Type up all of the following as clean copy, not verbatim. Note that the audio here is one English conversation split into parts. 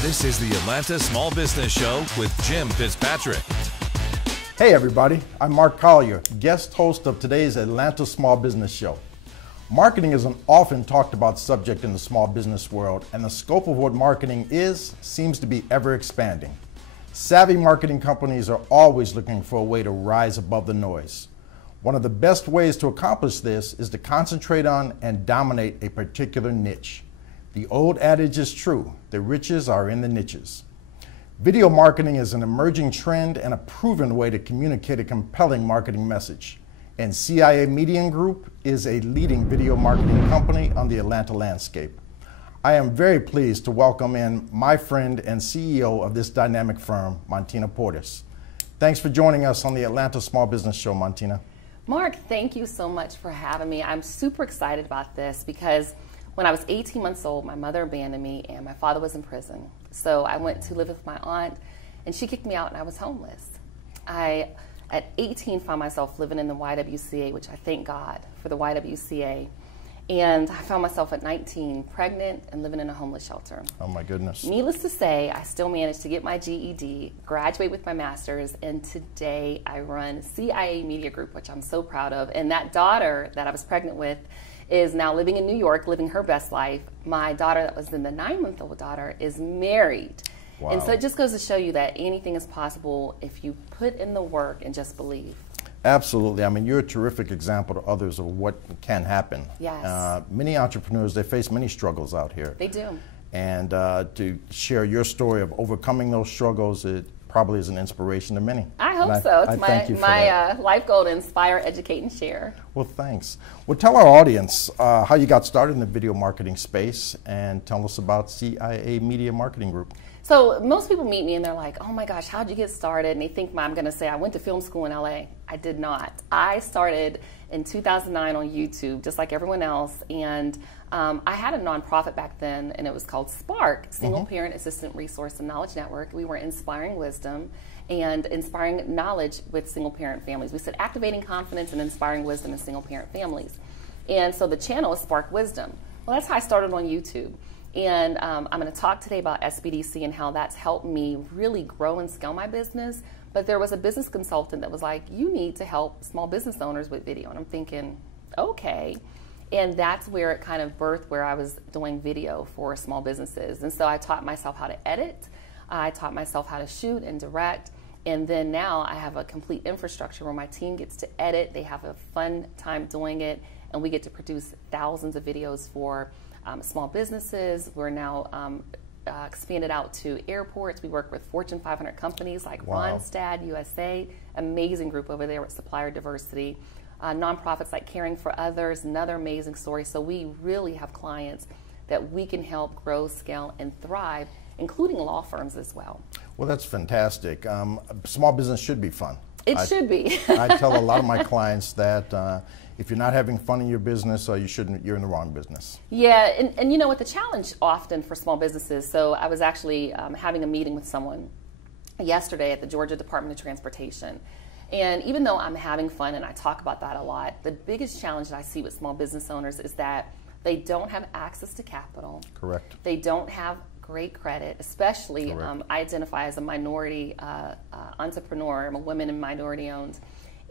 This is the Atlanta Small Business Show with Jim Fitzpatrick. Hey everybody, I'm Mark Collier, guest host of today's Atlanta Small Business Show. Marketing is an often talked about subject in the small business world, and the scope of what marketing is seems to be ever expanding. Savvy marketing companies are always looking for a way to rise above the noise. One of the best ways to accomplish this is to concentrate on and dominate a particular niche. The old adage is true, the riches are in the niches. Video marketing is an emerging trend and a proven way to communicate a compelling marketing message. And CIA Media Group is a leading video marketing company on the Atlanta landscape. I am very pleased to welcome in my friend and CEO of this dynamic firm, Montina Portis. Thanks for joining us on the Atlanta Small Business Show, Montina. Mark, thank you so much for having me. I'm super excited about this because when I was 18 months old, my mother abandoned me and my father was in prison. So I went to live with my aunt and she kicked me out and I was homeless. I, at 18, found myself living in the YWCA, which I thank God for the YWCA. And I found myself at 19 pregnant and living in a homeless shelter. Oh my goodness. Needless to say, I still managed to get my GED, graduate with my master's, and today I run CIA Media Group, which I'm so proud of. And that daughter that I was pregnant with is now living in New York, living her best life. My daughter that was in the 9-month-old daughter is married. Wow. And so it just goes to show you that anything is possible if you put in the work and just believe. Absolutely. I mean, you're a terrific example to others of what can happen. Yes. Many entrepreneurs, they face many struggles out here. They do. And to share your story of overcoming those struggles, it probably is an inspiration to many. I hope so. It's my life goal to inspire, educate, and share. Well, thanks. Well, tell our audience how you got started in the video marketing space and tell us about CIA Media Marketing Group. So most people meet me and they're like, oh my gosh, how'd you get started? And they think I'm going to say I went to film school in LA. I did not. I started in 2009 on YouTube, just like everyone else. And I had a nonprofit back then, and it was called Spark, Single Parent Assistant Resource and Knowledge Network. We were inspiring wisdom and inspiring knowledge with single parent families. We said activating confidence and inspiring wisdom in single parent families. And so the channel is Spark Wisdom. Well, that's how I started on YouTube. And I'm going to talk today about SBDC and how that's helped me really grow and scale my business. But there was a business consultant that was like, you need to help small business owners with video. And I'm thinking, okay. And that's where it kind of birthed where I was doing video for small businesses. And so I taught myself how to edit. I taught myself how to shoot and direct. And then now I have a complete infrastructure where my team gets to edit. They have a fun time doing it. And we get to produce thousands of videos for small businesses. We're now expanded out to airports. We work with Fortune 500 companies like Ronstadt, USA, amazing group over there with supplier diversity. Nonprofits like Caring for Others, another amazing story. So we really have clients that we can help grow, scale, and thrive, including law firms as well. Well, that's fantastic. Small business should be fun. It should be. I tell a lot of my clients that if you're not having fun in your business, you're in the wrong business. Yeah, and you know what the challenge often for small businesses, so I was actually having a meeting with someone yesterday at the Georgia Department of Transportation. And even though I'm having fun and I talk about that a lot, the biggest challenge that I see with small business owners is that they don't have access to capital. Correct. They don't have great credit, especially I identify as a minority entrepreneur. I'm a woman and minority owned.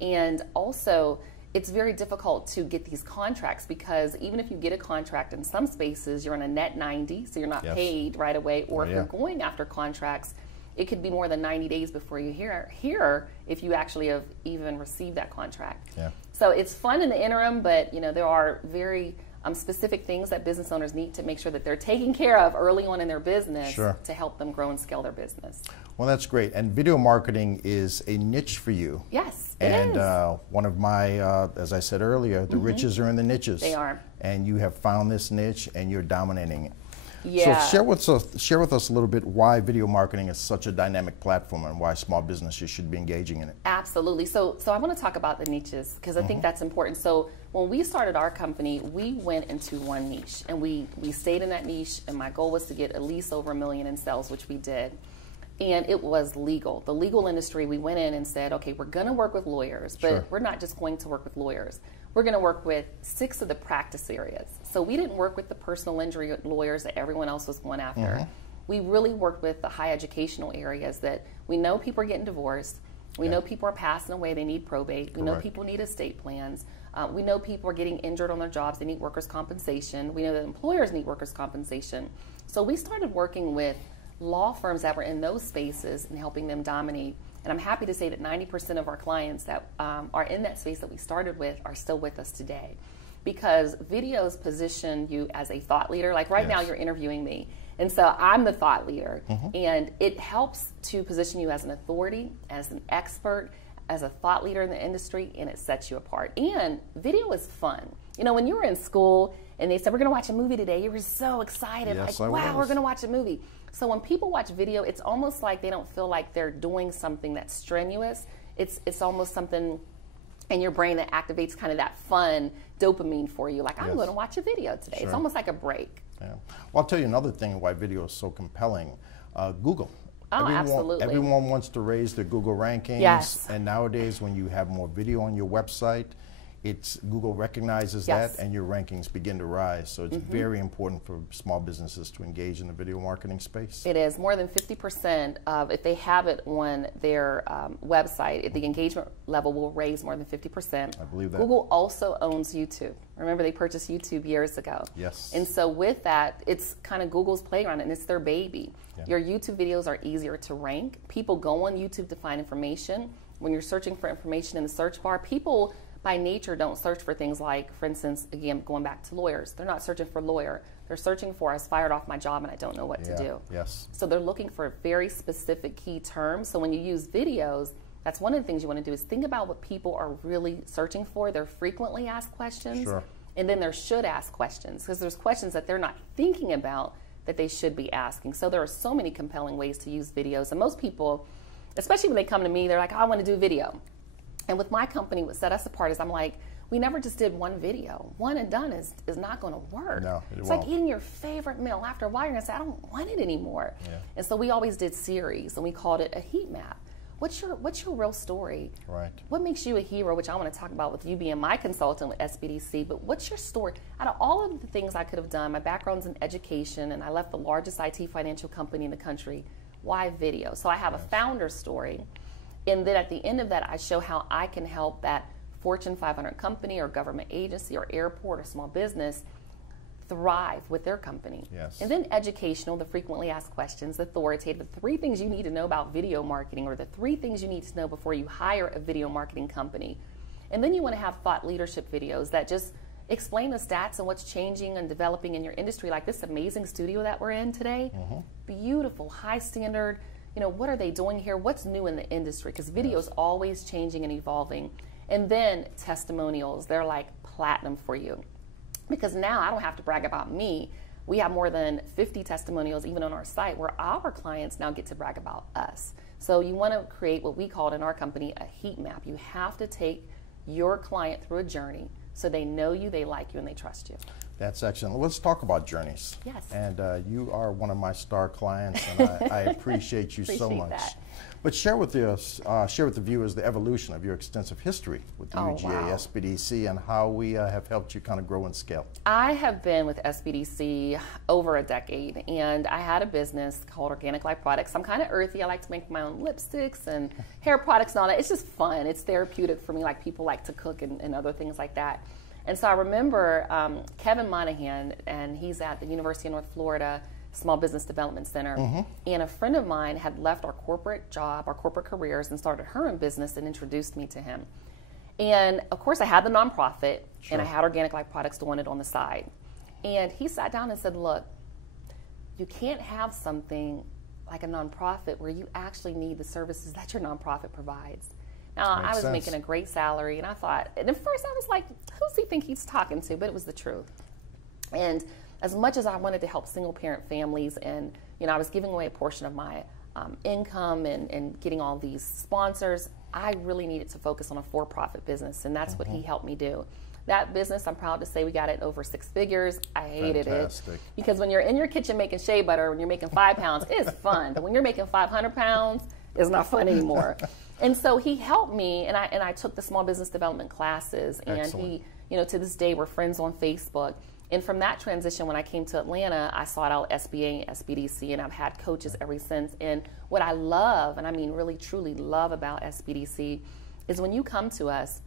And also, it's very difficult to get these contracts because even if you get a contract in some spaces, you're on a net 90, so you're not paid right away. Or if you're going after contracts, it could be more than 90 days before you hear if you actually have even received that contract. Yeah. So it's fun in the interim, but you know there are very specific things that business owners need to make sure that they're taken care of early on in their business to help them grow and scale their business. Well, that's great. And video marketing is a niche for you. Yes, it is. One of my, as I said earlier, the riches are in the niches. They are. And you have found this niche and you're dominating it. Yeah. So share with us a little bit why video marketing is such a dynamic platform and why small businesses should be engaging in it. Absolutely. So I want to talk about the niches because I think that's important. So when we started our company, we went into one niche and we stayed in that niche, and my goal was to get at least over $1 million in sales, which we did. And it was legal. The legal industry, we went in and said, okay, we're going to work with lawyers, but we're not just going to work with lawyers. We're going to work with 6 of the practice areas. So we didn't work with the personal injury lawyers that everyone else was going after. we really worked with the high educational areas that we know people are getting divorced. We know people are passing away, they need probate. We know people need estate plans. We know people are getting injured on their jobs, they need workers' compensation. We know that employers need workers' compensation. So we started working with law firms that were in those spaces and helping them dominate. And I'm happy to say that 90% of our clients that are in that space that we started with are still with us today. Because videos position you as a thought leader. Like right now you're interviewing me. And so I'm the thought leader. And it helps to position you as an authority, as an expert, as a thought leader in the industry, and it sets you apart. And video is fun. You know, when you were in school and they said, we're going to watch a movie today, you were so excited. Yes, like, wow, we're going to watch a movie. So when people watch video, it's almost like they don't feel like they're doing something that's strenuous. It's almost something in your brain that activates kind of that fun dopamine for you. Like, I'm going to watch a video today. It's almost like a break. Yeah. Well, I'll tell you another thing why video is so compelling. Google. Oh, absolutely. Everyone wants to raise their Google rankings. Yes. And nowadays, when you have more video on your website, Google recognizes that, and your rankings begin to rise. So it's very important for small businesses to engage in the video marketing space. It is. More than 50% of, if they have it on their website, the engagement level will raise more than 50%. I believe that. Google also owns YouTube. Remember, they purchased YouTube years ago. Yes. And so with that, it's kind of Google's playground, and it's their baby. Your YouTube videos are easier to rank. People go on YouTube to find information. When you're searching for information in the search bar, people by nature don't search for things like, for instance, again, going back to lawyers. They're not searching for lawyer. They're searching for, I was fired off my job and I don't know what to do. Yes. So they're looking for very specific key terms. So when you use videos, that's one of the things you want to do is think about what people are really searching for. They're frequently asked questions. And then there should ask questions, because there's questions that they're not thinking about that they should be asking. So there are so many compelling ways to use videos. And most people, especially when they come to me, they're like, oh, I want to do video. And with my company, what set us apart is I'm like, we never just did one video. One and done is not going to work. No, it's like eating your favorite meal. After a while, you're going to say, I don't want it anymore. And so we always did series, and we called it a heat map. What's your real story? Right. What makes you a hero, which I want to talk about with you being my consultant with SBDC, but what's your story? Out of all of the things I could have done, my background's in education, and I left the largest IT financial company in the country. Why video? So I have a founder story. And then at the end of that, I show how I can help that Fortune 500 company or government agency or airport or small business thrive with their company. And then educational, the frequently asked questions, authoritative, the 3 things you need to know about video marketing, or the 3 things you need to know before you hire a video marketing company. And then you want to have thought leadership videos that just explain the stats and what's changing and developing in your industry, like this amazing studio that we're in today. Beautiful, high standard. You know, what are they doing here? What's new in the industry? Because video is always changing and evolving. And then testimonials, they're like platinum for you. Because now I don't have to brag about me. We have more than 50 testimonials even on our site where our clients now get to brag about us. So you want to create what we called in our company a heat map. You have to take your client through a journey so they know you, they like you, and they trust you. That's excellent. Let's talk about journeys. Yes. And you are one of my star clients, and I appreciate you so much. That. But share with the viewers the evolution of your extensive history with the UGA SBDC and how we have helped you kind of grow and scale. I have been with SBDC over a decade, and I had a business called Organic Life Products. I'm kind of earthy. I like to make my own lipsticks and hair products and all that. It's just fun. It's therapeutic for me, like people like to cook and other things like that. And so I remember Kevin Monahan, and he's at the University of North Florida Small Business Development Center. And a friend of mine had left our corporate job, our corporate careers, and started her own business and introduced me to him. And of course, I had the nonprofit, and I had Organic Life Products doing it on the side. And he sat down and said, look, you can't have something like a nonprofit where you actually need the services that your nonprofit provides. Now, I was making a great salary, and I thought, and at first I was like, who's he think he's talking to? But it was the truth. And as much as I wanted to help single parent families, and I was giving away a portion of my income and getting all these sponsors, I really needed to focus on a for-profit business, and that's what he helped me do. That business, I'm proud to say we got it over 6 figures. I hated it. Because when you're in your kitchen making shea butter, when you're making 5 pounds, it's fun. But when you're making 500 pounds, it's not fun anymore. And so he helped me, and I took the small business development classes, and he, to this day, we're friends on Facebook. And from that transition, when I came to Atlanta, I sought out SBA and SBDC, and I've had coaches ever since. And what I love, and I mean really truly love about SBDC, is when you come to us,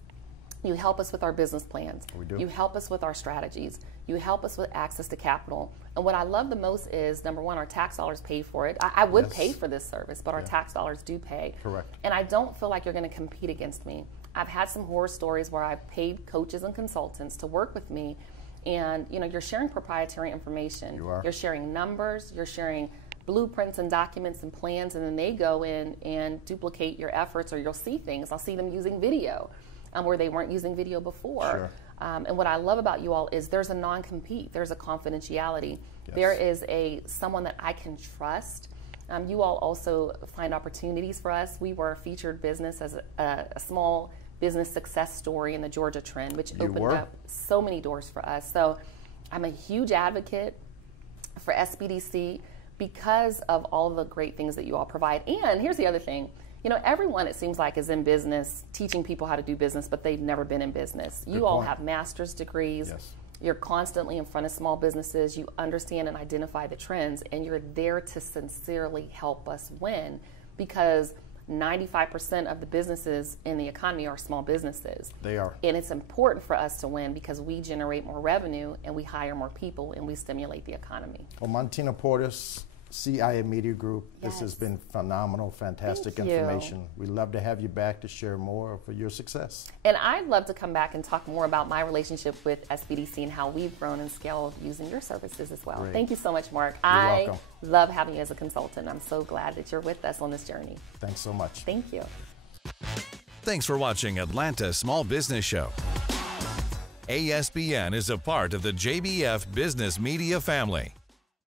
you help us with our business plans. We do. You help us with our strategies. You help us with access to capital. And what I love the most is, number one, our tax dollars pay for it. I would pay for this service, but our tax dollars do pay. Correct. And I don't feel like you're going to compete against me. I've had some horror stories where I've paid coaches and consultants to work with me, and you're sharing proprietary information. You are. You're sharing numbers. You're sharing blueprints and documents and plans, and then they go in and duplicate your efforts, or you'll see things. I'll see them using video where they weren't using video before. Sure. And what I love about you all is there's a non-compete. There's a confidentiality. Yes. There is someone that I can trust. You all also find opportunities for us. We were a featured business as a small business success story in the Georgia Trend, which opened up so many doors for us. So I'm a huge advocate for SBDC because of all the great things that you all provide. And here's the other thing. Everyone, it seems like, is in business, teaching people how to do business, but they've never been in business. You all have master's degrees. Yes. You're constantly in front of small businesses. You understand and identify the trends, and you're there to sincerely help us win, because 95% of the businesses in the economy are small businesses. They are. And it's important for us to win because we generate more revenue and we hire more people and we stimulate the economy. Well, Montina, Portis, CIA Media Group, this has been phenomenal, fantastic information. We'd love to have you back to share more for your success. And I'd love to come back and talk more about my relationship with SBDC and how we've grown and scaled using your services as well. Great. Thank you so much, Mark. You're welcome. Love having you as a consultant. I'm so glad that you're with us on this journey. Thanks so much. Thank you. Thanks for watching Atlanta Small Business Show. ASBN is a part of the JBF Business Media family.